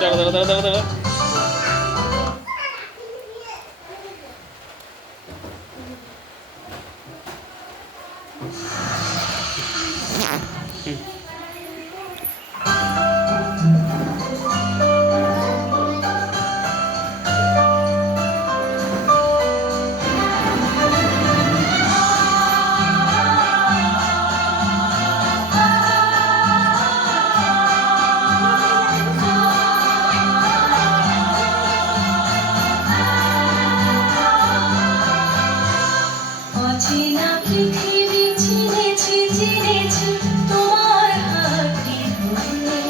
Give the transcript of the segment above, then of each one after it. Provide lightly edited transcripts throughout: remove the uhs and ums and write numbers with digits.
দাঁড়া দাঁড়া দাঁড়া দাঁড়া দাঁড়া অচেনা পৃথিবী চিনেছি চিনেছি তোমার হাতটি ধরে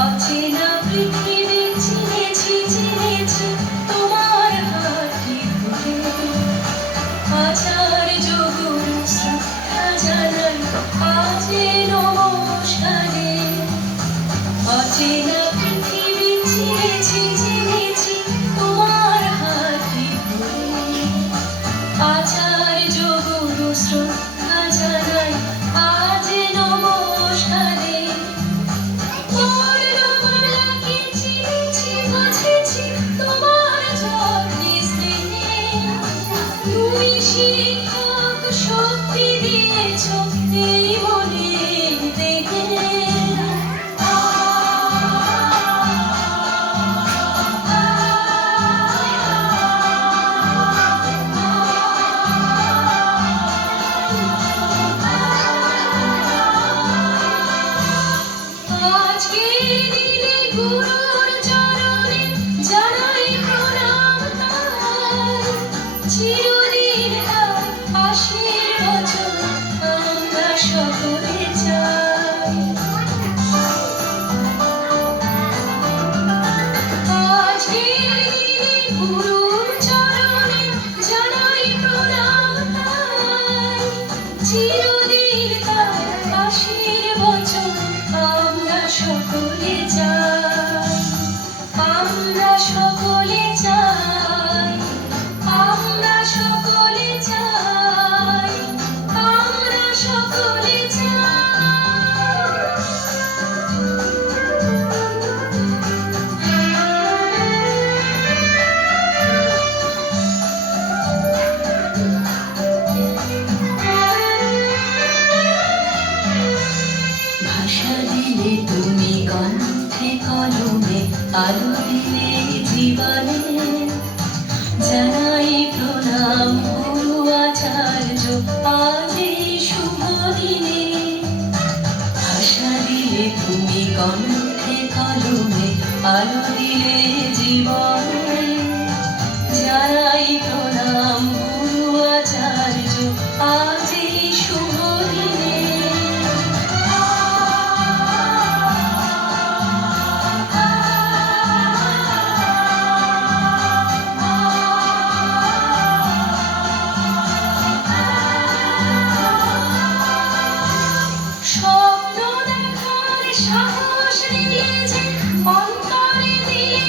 অচেনা পৃথিবী চিনেছি চিনেছি তোমার হাতটি ধরে হাজার যোগুর শ্রদ্ধা জানাই আজে নমস্কারে অচেনা পৃথিবী চিনেছি চিনেছি তোমার হাতটি ধরে আচার যোগুরু শ্রদ্ধা জানাই আজ নমস্কারে বর্ণমালাকে চিনেছি বুঝেছি তোমার যত্নে স্নেহে তুমি শিক্ষক শক্তি দিয়েছ এই মনে দেহে আজকের দিনে গুরুর চরণে জানাই প্রণাম তার চিরদিন তার আশীর্বচন আমরা সকলে চাই আজকের দিনে গুরুর চরণে জানাই প্রণাম তার চিরদিন তার আশীর্বচন আমরা সকলে চাই আমরা সকলে চাই আমরা সকলে চাই আমরা সকলে ভাষা দিলে তুমি কণ্ঠে কলমে আলো দিলে জীবনে জানাই প্রণাম গুরু আচার্য আজ এই শুভ দিনে ভাষা দিলে তুমি কণ্ঠে কলমে আলো দিলে জীবনে জানাই প্রণাম গুরু আচার্য আজ এই শুভ দিনে স্বপ্ন দেখার সাহস দিলে যে অন্তরে দিলে